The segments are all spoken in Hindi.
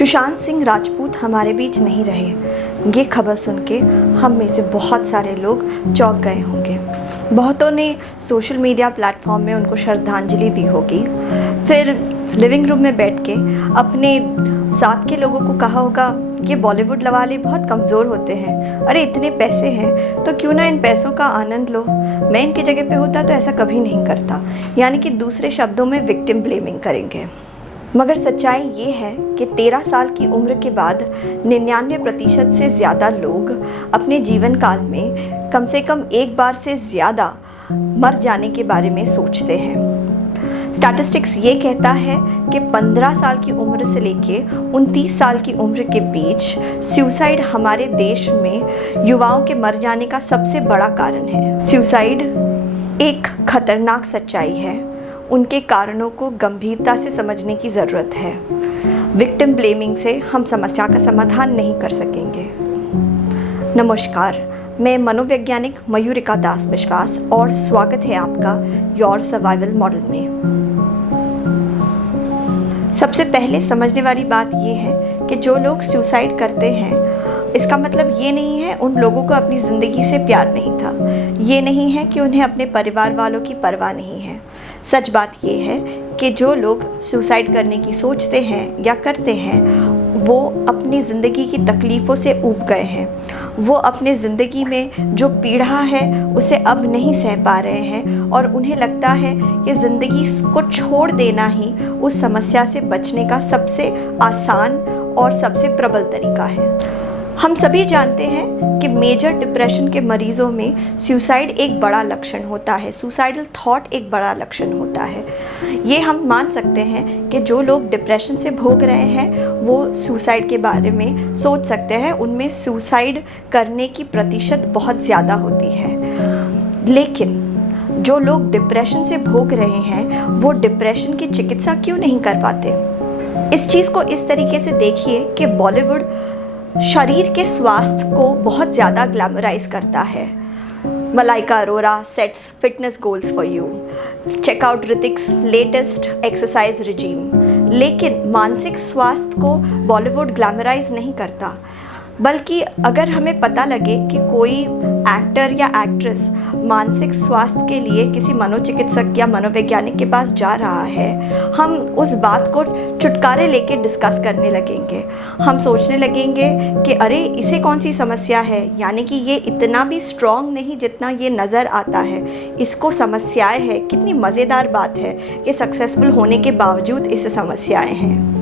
सुशांत सिंह राजपूत हमारे बीच नहीं रहे। ये खबर सुन के हम में से बहुत सारे लोग चौंक गए होंगे। बहुतों ने सोशल मीडिया प्लेटफॉर्म में उनको श्रद्धांजलि दी होगी। फिर लिविंग रूम में बैठ के अपने साथ के लोगों को कहा होगा कि बॉलीवुड वाले बहुत कमज़ोर होते हैं, अरे इतने पैसे हैं तो क्यों ना इन पैसों का आनंद लो, मैं इनकी जगह पे होता तो ऐसा कभी नहीं करता। यानी कि दूसरे शब्दों में विक्टिम ब्लेमिंग करेंगे। मगर सच्चाई ये है कि 13 साल की उम्र के बाद 99% से ज़्यादा लोग अपने जीवन काल में कम से कम एक बार से ज़्यादा मर जाने के बारे में सोचते हैं। स्टैटिस्टिक्स ये कहता है कि 15 साल की उम्र से लेके 29 साल की उम्र के बीच सुसाइड हमारे देश में युवाओं के मर जाने का सबसे बड़ा कारण है। सुसाइड एक खतरनाक सच्चाई है। उनके कारणों को गंभीरता से समझने की ज़रूरत है। विक्टिम ब्लेमिंग से हम समस्या का समाधान नहीं कर सकेंगे। नमस्कार, मैं मनोवैज्ञानिक मयूरिका दास विश्वास और स्वागत है आपका योर सर्वाइवल मॉडल में। सबसे पहले समझने वाली बात ये है कि जो लोग सुसाइड करते हैं, इसका मतलब ये नहीं है उन लोगों को अपनी ज़िंदगी से प्यार नहीं था। ये नहीं है कि उन्हें अपने परिवार वालों की परवाह नहीं है। सच बात ये है कि जो लोग सुसाइड करने की सोचते हैं या करते हैं, वो अपनी ज़िंदगी की तकलीफ़ों से ऊब गए हैं। वो अपने ज़िंदगी में जो पीड़ा है उसे अब नहीं सह पा रहे हैं और उन्हें लगता है कि ज़िंदगी को छोड़ देना ही उस समस्या से बचने का सबसे आसान और सबसे प्रबल तरीका है। हम सभी जानते हैं कि मेजर डिप्रेशन के मरीज़ों में सुसाइड एक बड़ा लक्षण होता है, सुसाइडल थॉट एक बड़ा लक्षण होता है। ये हम मान सकते हैं कि जो लोग डिप्रेशन से भोग रहे हैं वो सुसाइड के बारे में सोच सकते हैं। उनमें सुसाइड करने की प्रतिशत बहुत ज़्यादा होती है। लेकिन जो लोग डिप्रेशन से भोग रहे हैं वो डिप्रेशन की चिकित्सा क्यों नहीं कर पाते? इस चीज़ को इस तरीके से देखिए कि बॉलीवुड शरीर के स्वास्थ्य को बहुत ज़्यादा ग्लैमराइज करता है। Malaika Arora sets fitness goals for you, check out Hrithik's latest exercise regime. लेकिन मानसिक स्वास्थ्य को बॉलीवुड ग्लैमराइज नहीं करता। बल्कि अगर हमें पता लगे कि कोई एक्टर या एक्ट्रेस मानसिक स्वास्थ्य के लिए किसी मनोचिकित्सक या मनोवैज्ञानिक के पास जा रहा है, हम उस बात को चुटकारे लेके डिस्कस करने लगेंगे। हम सोचने लगेंगे कि अरे इसे कौन सी समस्या है, यानी कि ये इतना भी स्ट्रॉन्ग नहीं जितना ये नज़र आता है, इसको समस्याएं है। कितनी मज़ेदार बात है कि सक्सेसफुल होने के बावजूद इसे समस्याएं हैं।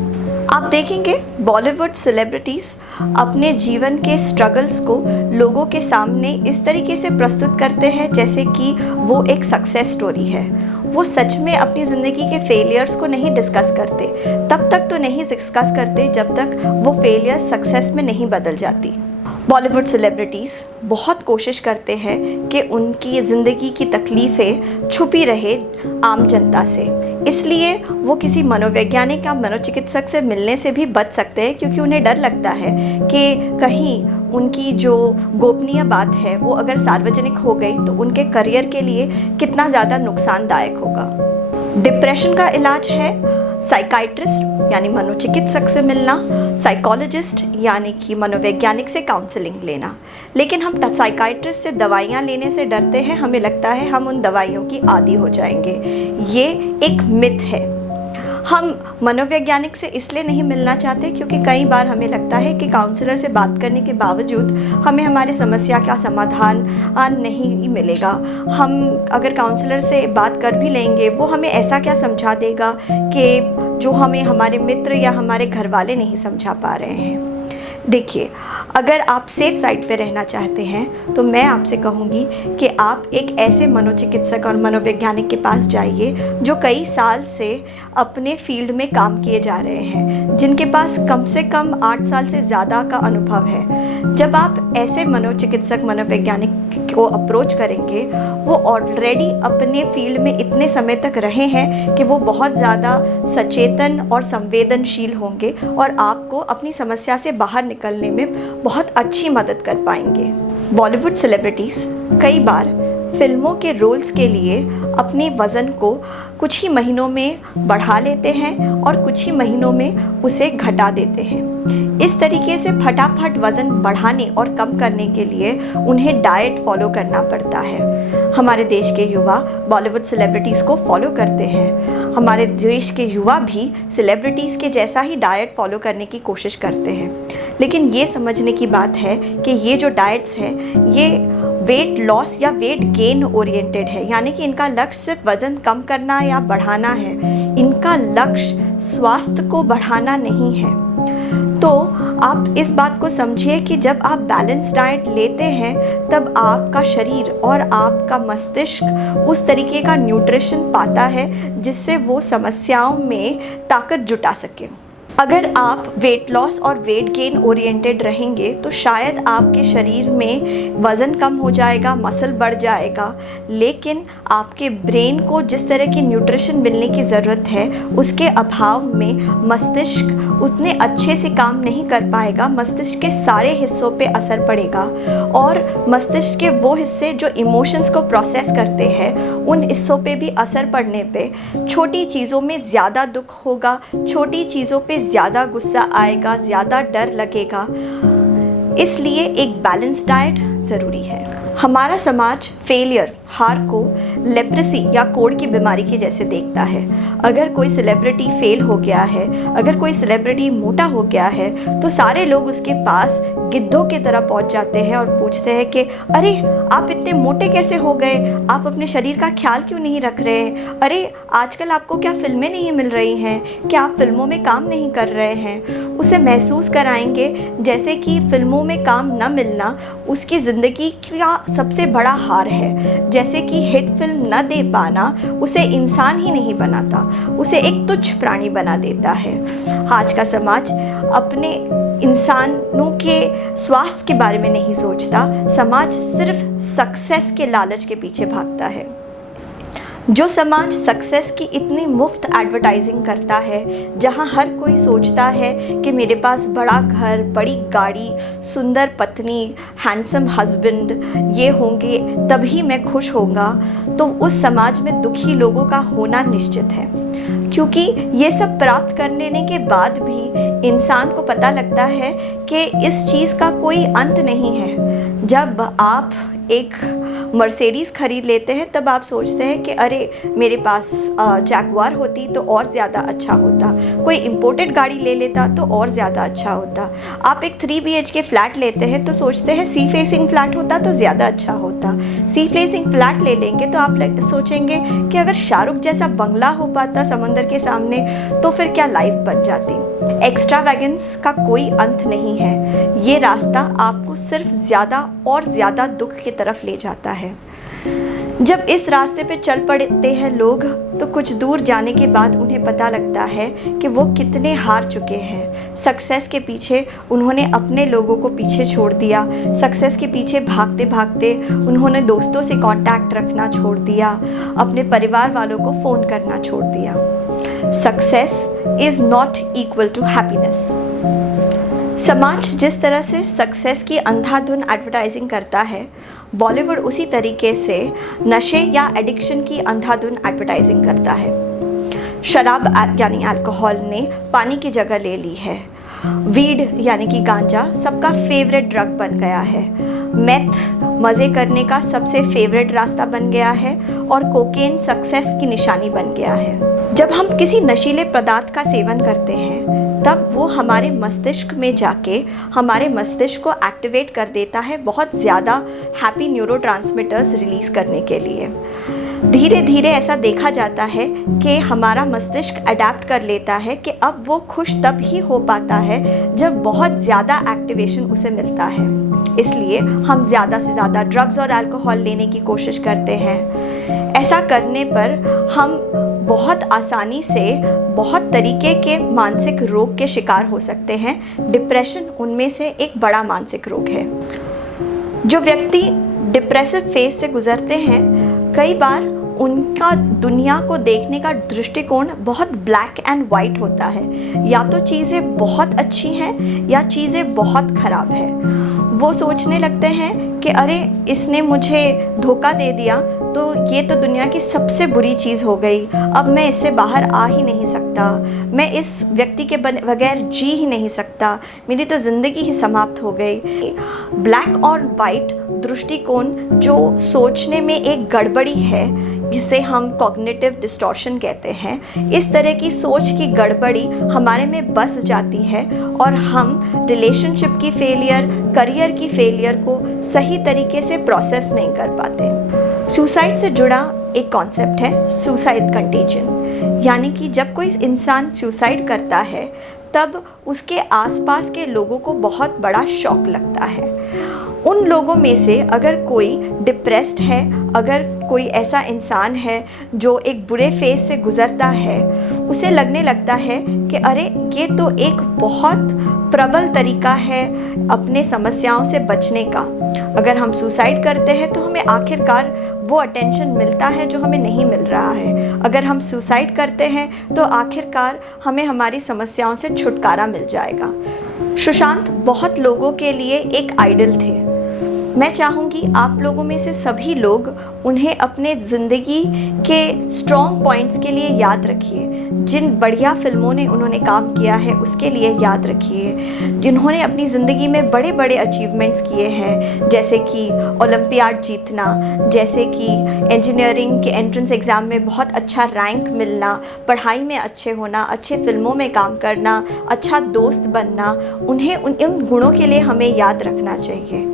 आप देखेंगे बॉलीवुड सेलिब्रिटीज़ अपने जीवन के स्ट्रगल्स को लोगों के सामने इस तरीके से प्रस्तुत करते हैं जैसे कि वो एक सक्सेस स्टोरी है। वो सच में अपनी ज़िंदगी के फेलियर्स को नहीं डिस्कस करते। तब तक तो नहीं डिस्कस करते जब तक वो फेलियर सक्सेस में नहीं बदल जाती। बॉलीवुड सेलिब्रिटीज़ बहुत कोशिश करते हैं कि उनकी ज़िंदगी की तकलीफ़ें छुपी रहे आम जनता से। इसलिए वो किसी मनोवैज्ञानिक या मनोचिकित्सक से मिलने से भी बच सकते हैं, क्योंकि उन्हें डर लगता है कि कहीं उनकी जो गोपनीय बात है वो अगर सार्वजनिक हो गई तो उनके करियर के लिए कितना ज़्यादा नुकसानदायक होगा। डिप्रेशन का इलाज है साइकाइट्रिस्ट यानी मनोचिकित्सक से मिलना, साइकोलॉजिस्ट यानी कि मनोवैज्ञानिक से काउंसलिंग लेना। लेकिन हम साइकाइट्रिस्ट से दवाइयाँ लेने से डरते हैं। हमें लगता है हम उन दवाइयों की आदी हो जाएंगे। ये एक मिथ है। हम मनोवैज्ञानिक से इसलिए नहीं मिलना चाहते क्योंकि कई बार हमें लगता है कि काउंसलर से बात करने के बावजूद हमें हमारी समस्या का समाधान नहीं मिलेगा। हम अगर काउंसलर से बात कर भी लेंगे, वो हमें ऐसा क्या समझा देगा कि जो हमें हमारे मित्र या हमारे घर वाले नहीं समझा पा रहे हैं। देखिए, अगर आप सेफ साइड पे रहना चाहते हैं तो मैं आपसे कहूँगी कि आप एक ऐसे मनोचिकित्सक और मनोवैज्ञानिक के पास जाइए जो कई साल से अपने फील्ड में काम किए जा रहे हैं, जिनके पास कम से कम 8 साल से ज़्यादा का अनुभव है। जब आप ऐसे मनोचिकित्सक मनोवैज्ञानिक को अप्रोच करेंगे, वो ऑलरेडी अपने फील्ड में इतने समय तक रहे हैं कि वो बहुत ज़्यादा सचेतन और संवेदनशील होंगे और आपको अपनी समस्या से बाहर निकलने में बहुत अच्छी मदद कर पाएंगे। बॉलीवुड सेलिब्रिटीज़ कई बार फिल्मों के रोल्स के लिए अपने वज़न को कुछ ही महीनों में बढ़ा लेते हैं और कुछ ही महीनों में उसे घटा देते हैं। इस तरीके से फटाफट वज़न बढ़ाने और कम करने के लिए उन्हें डाइट फॉलो करना पड़ता है। हमारे देश के युवा बॉलीवुड सेलिब्रिटीज़ को फॉलो करते हैं। हमारे देश के युवा भी सेलिब्रिटीज़ के जैसा ही डाइट फॉलो करने की कोशिश करते हैं। लेकिन ये समझने की बात है कि ये जो डाइट्स हैं ये वेट लॉस या वेट गेन ओरिएंटेड है, यानी कि इनका लक्ष्य सिर्फ वज़न कम करना या बढ़ाना है। इनका लक्ष्य स्वास्थ्य को बढ़ाना नहीं है। तो आप इस बात को समझिए कि जब आप बैलेंस डाइट लेते हैं तब आपका शरीर और आपका मस्तिष्क उस तरीके का न्यूट्रिशन पाता है जिससे वो समस्याओं में ताकत जुटा सके। अगर आप वेट लॉस और वेट गेन ओरिएंटेड रहेंगे तो शायद आपके शरीर में वज़न कम हो जाएगा, मसल बढ़ जाएगा, लेकिन आपके ब्रेन को जिस तरह की न्यूट्रिशन मिलने की ज़रूरत है उसके अभाव में मस्तिष्क उतने अच्छे से काम नहीं कर पाएगा। मस्तिष्क के सारे हिस्सों पे असर पड़ेगा और मस्तिष्क के वो हिस्से जो इमोशंस को प्रोसेस करते हैं उन हिस्सों पे भी असर पड़ने पे छोटी चीज़ों में ज़्यादा दुख होगा, छोटी चीज़ों पे ज़्यादा गुस्सा आएगा, ज़्यादा डर लगेगा। इसलिए एक बैलेंस डाइट ज़रूरी है। हमारा समाज फेलियर, हार को लेप्रेसी या कोढ़ की बीमारी के जैसे देखता है। अगर कोई सेलिब्रिटी फेल हो गया है, अगर कोई सेलिब्रिटी मोटा हो गया है तो सारे लोग उसके पास गिद्धों की तरह पहुंच जाते हैं और पूछते हैं कि अरे आप इतने मोटे कैसे हो गए, आप अपने शरीर का ख्याल क्यों नहीं रख रहे, अरे आजकल आपको क्या फिल्में नहीं मिल रही हैं, क्या आप फिल्मों में काम नहीं कर रहे हैं। उसे महसूस कराएंगे जैसे कि फिल्मों में काम न मिलना उसकी ज़िंदगी का सबसे बड़ा हार है, जैसे कि हिट फिल्म न दे पाना उसे इंसान ही नहीं बनाता, उसे एक तुच्छ प्राणी बना देता है। आज का समाज अपने इंसानों के स्वास्थ्य के बारे में नहीं सोचता, समाज सिर्फ सक्सेस के लालच के पीछे भागता है। जो समाज सक्सेस की इतनी मुफ्त एडवर्टाइजिंग करता है, जहां हर कोई सोचता है कि मेरे पास बड़ा घर, बड़ी गाड़ी, सुंदर पत्नी, हैंडसम हस्बैंड ये होंगे तभी मैं खुश होऊंगा, तो उस समाज में दुखी लोगों का होना निश्चित है। क्योंकि ये सब प्राप्त करने के बाद भी इंसान को पता लगता है कि इस चीज़ का कोई अंत नहीं है। जब आप एक मर्सिडीज़ ख़रीद लेते हैं तब आप सोचते हैं कि अरे मेरे पास जैगुआर होती तो और ज़्यादा अच्छा होता, कोई इम्पोर्टेड गाड़ी ले लेता तो और ज़्यादा अच्छा होता। आप एक 3 BHK फ्लैट लेते हैं तो सोचते हैं सी फेसिंग फ्लैट होता तो ज़्यादा अच्छा होता। सी फेसिंग फ्लैट ले लेंगे तो आप सोचेंगे कि अगर शाहरुख जैसा बंगला हो पाता समंदर के सामने तो फिर क्या लाइफ बन जाती। एक्स्ट्रावैगेंस का कोई अंत नहीं है, ये रास्ता आपको सिर्फ ज़्यादा और ज़्यादा दुख की तरफ ले जाता है। जब इस रास्ते पे चल पड़ते हैं लोग तो कुछ दूर जाने के बाद उन्हें पता लगता है कि वो कितने हार चुके हैं। सक्सेस के पीछे उन्होंने अपने लोगों को पीछे छोड़ दिया, सक्सेस के पीछे भागते भागते उन्होंने दोस्तों से कांटेक्ट रखना छोड़ दिया, अपने परिवार वालों को फ़ोन करना छोड़ दिया। Success is not equal to happiness. समाज जिस तरह से सक्सेस की अंधाधुन एडवर्टाइजिंग करता है, बॉलीवुड उसी तरीके से नशे या एडिक्शन की अंधाधुन एडवर्टाइजिंग करता है। शराब यानी अल्कोहल ने पानी की जगह ले ली है। वीड यानी कि गांजा सबका फेवरेट ड्रग बन गया है। मेथ मज़े करने का सबसे फेवरेट रास्ता बन गया है और कोकेन सक्सेस की निशानी बन गया है। जब हम किसी नशीले पदार्थ का सेवन करते हैं तब वो हमारे मस्तिष्क में जाके हमारे मस्तिष्क को एक्टिवेट कर देता है बहुत ज़्यादा हैप्पी न्यूरोट्रांसमीटर्स रिलीज़ करने के लिए। धीरे धीरे ऐसा देखा जाता है कि हमारा मस्तिष्क अडेप्ट कर लेता है कि अब वो खुश तब ही हो पाता है जब बहुत ज़्यादा एक्टिवेशन उसे मिलता है। इसलिए हम ज़्यादा से ज़्यादा ड्रग्स और अल्कोहल लेने की कोशिश करते हैं। ऐसा करने पर हम बहुत आसानी से बहुत तरीके के मानसिक रोग के शिकार हो सकते हैं। डिप्रेशन उनमें से एक बड़ा मानसिक रोग है। जो व्यक्ति डिप्रेसिव फेज से गुजरते हैं, कई बार उनका दुनिया को देखने का दृष्टिकोण बहुत ब्लैक एंड वाइट होता है। या तो चीज़ें बहुत अच्छी हैं या चीज़ें बहुत ख़राब है। वो सोचने लगते हैं कि अरे इसने मुझे धोखा दे दिया तो ये तो दुनिया की सबसे बुरी चीज़ हो गई, अब मैं इससे बाहर आ ही नहीं सकता, मैं इस व्यक्ति के बगैर जी ही नहीं सकता, मेरी तो ज़िंदगी ही समाप्त हो गई। ब्लैक और वाइट दृष्टिकोण जो सोचने में एक गड़बड़ी है, जिसे हम कॉग्निटिव डिस्टॉर्शन कहते हैं, इस तरह की सोच की गड़बड़ी हमारे में बस जाती है और हम रिलेशनशिप की फेलियर, करियर की फेलियर को सही तरीके से प्रोसेस नहीं कर पाते। सुसाइड से जुड़ा एक कॉन्सेप्ट है सुसाइड कंटेजन, यानी कि जब कोई इंसान सुसाइड करता है तब उसके आसपास के लोगों को बहुत बड़ा शॉक लगता है। उन लोगों में से अगर कोई डिप्रेस्ड है, अगर कोई ऐसा इंसान है जो एक बुरे फेज से गुज़रता है, उसे लगने लगता है कि अरे ये तो एक बहुत प्रबल तरीका है अपने समस्याओं से बचने का। अगर हम सुसाइड करते हैं तो हमें आखिरकार वो अटेंशन मिलता है जो हमें नहीं मिल रहा है। अगर हम सुसाइड करते हैं तो आखिरकार हमें हमारी समस्याओं से छुटकारा मिल जाएगा। सुशांत बहुत लोगों के लिए एक आइडल थे। मैं चाहूँगी आप लोगों में से सभी लोग उन्हें अपने ज़िंदगी के स्ट्रॉन्ग पॉइंट्स के लिए याद रखिए। जिन बढ़िया फिल्मों ने उन्होंने काम किया है उसके लिए याद रखिए। जिन्होंने अपनी ज़िंदगी में बड़े बड़े अचीवमेंट्स किए हैं, जैसे कि ओलंपियाड जीतना, जैसे कि इंजीनियरिंग के एंट्रेंस एग्ज़ाम में बहुत अच्छा रैंक मिलना, पढ़ाई में अच्छे होना, अच्छे फिल्मों में काम करना, अच्छा दोस्त बनना, उन्हें उन गुणों के लिए हमें याद रखना चाहिए।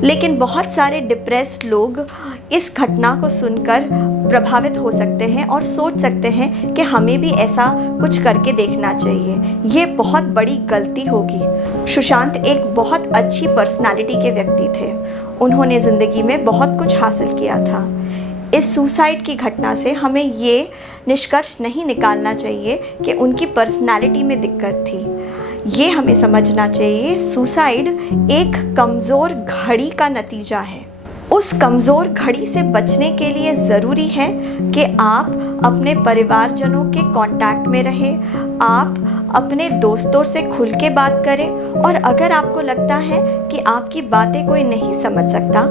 लेकिन बहुत सारे डिप्रेस्ड लोग इस घटना को सुनकर प्रभावित हो सकते हैं और सोच सकते हैं कि हमें भी ऐसा कुछ करके देखना चाहिए। ये बहुत बड़ी गलती होगी। सुशांत एक बहुत अच्छी पर्सनालिटी के व्यक्ति थे। उन्होंने ज़िंदगी में बहुत कुछ हासिल किया था। इस सुसाइड की घटना से हमें ये निष्कर्ष नहीं निकालना चाहिए कि उनकी पर्सनालिटी में दिक्कत थी। ये हमें समझना चाहिए सुसाइड एक कमज़ोर घड़ी का नतीजा है। उस कमज़ोर घड़ी से बचने के लिए ज़रूरी है कि आप अपने परिवारजनों के कांटेक्ट में रहें, आप अपने दोस्तों से खुल के बात करें, और अगर आपको लगता है कि आपकी बातें कोई नहीं समझ सकता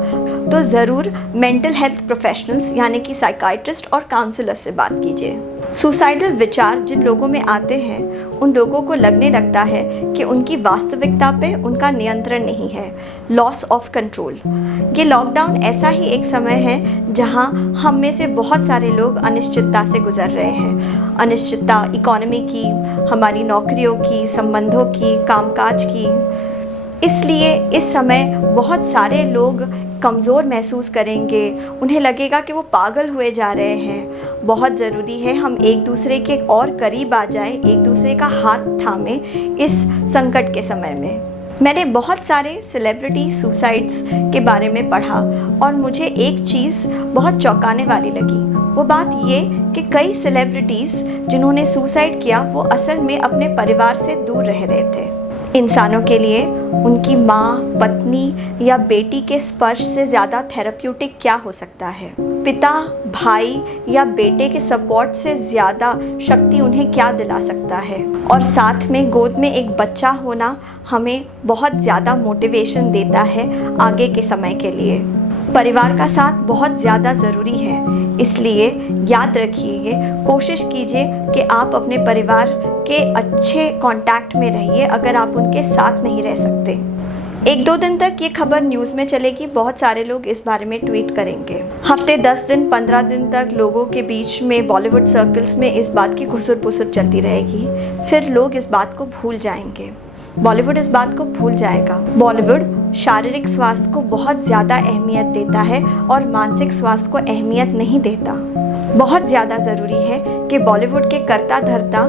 तो ज़रूर मेंटल हेल्थ प्रोफेशनल्स यानी कि साइकाइट्रिस्ट और काउंसलर से बात कीजिए। सुसाइडल विचार जिन लोगों में आते हैं उन लोगों को लगने लगता है कि उनकी वास्तविकता पे उनका नियंत्रण नहीं है, लॉस ऑफ कंट्रोल। ये लॉकडाउन ऐसा ही एक समय है जहां हम में से बहुत सारे लोग अनिश्चितता से गुजर रहे हैं। अनिश्चितता इकोनॉमी की, हमारी नौकरियों की, संबंधों की, कामकाज की। इसलिए इस समय बहुत सारे लोग कमज़ोर महसूस करेंगे, उन्हें लगेगा कि वो पागल हुए जा रहे हैं। बहुत ज़रूरी है हम एक दूसरे के और करीब आ जाएं, एक दूसरे का हाथ थामें इस संकट के समय में। मैंने बहुत सारे सेलिब्रिटी सुसाइड्स के बारे में पढ़ा और मुझे एक चीज़ बहुत चौंकाने वाली लगी। वो बात ये कि कई सेलिब्रिटीज़ जिन्होंने सुसाइड किया वो असल में अपने परिवार से दूर रह रहे थे। इंसानों के लिए उनकी माँ, पत्नी या बेटी के स्पर्श से ज़्यादा थेरेप्यूटिक क्या हो सकता है? पिता, भाई या बेटे के सपोर्ट से ज़्यादा शक्ति उन्हें क्या दिला सकता है? और साथ में गोद में एक बच्चा होना हमें बहुत ज़्यादा मोटिवेशन देता है आगे के समय के लिए। परिवार का साथ बहुत ज़्यादा ज़रूरी है, इसलिए याद रखिए, कोशिश कीजिए कि आप अपने परिवार के अच्छे कांटेक्ट में रहिए अगर आप उनके साथ नहीं रह सकते। 1-2 दिन तक ये खबर न्यूज़ में चलेगी, बहुत सारे लोग इस बारे में ट्वीट करेंगे। हफ्ते 10 दिन 15 दिन तक लोगों के बीच में बॉलीवुड सर्कल्स में इस बात की घुसुर-पुसुर चलती रहेगी, फिर लोग इस बात को भूल जाएंगे। बॉलीवुड इस बात को भूल जाएगा। बॉलीवुड शारीरिक स्वास्थ्य को बहुत ज़्यादा अहमियत देता है और मानसिक स्वास्थ्य को अहमियत नहीं देता। बहुत ज़्यादा ज़रूरी है कि बॉलीवुड के कर्ता धर्ता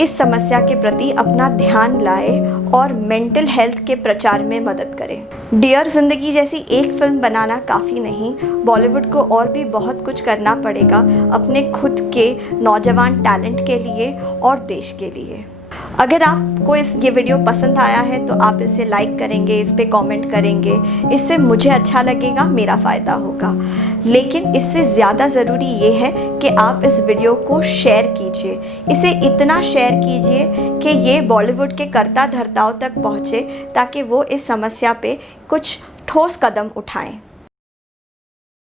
इस समस्या के प्रति अपना ध्यान लाए और मेंटल हेल्थ के प्रचार में मदद करें। डियर ज़िंदगी जैसी एक फिल्म बनाना काफ़ी नहीं, बॉलीवुड को और भी बहुत कुछ करना पड़ेगा अपने खुद के नौजवान टैलेंट के लिए और देश के लिए। अगर आपको ये वीडियो पसंद आया है तो आप इसे लाइक करेंगे, इस पे कमेंट करेंगे, इससे मुझे अच्छा लगेगा, मेरा फ़ायदा होगा। लेकिन इससे ज़्यादा ज़रूरी ये है कि आप इस वीडियो को शेयर कीजिए, इसे इतना शेयर कीजिए कि ये बॉलीवुड के कर्ता धर्ताओं तक पहुँचे, ताकि वो इस समस्या पे कुछ ठोस कदम उठाएं।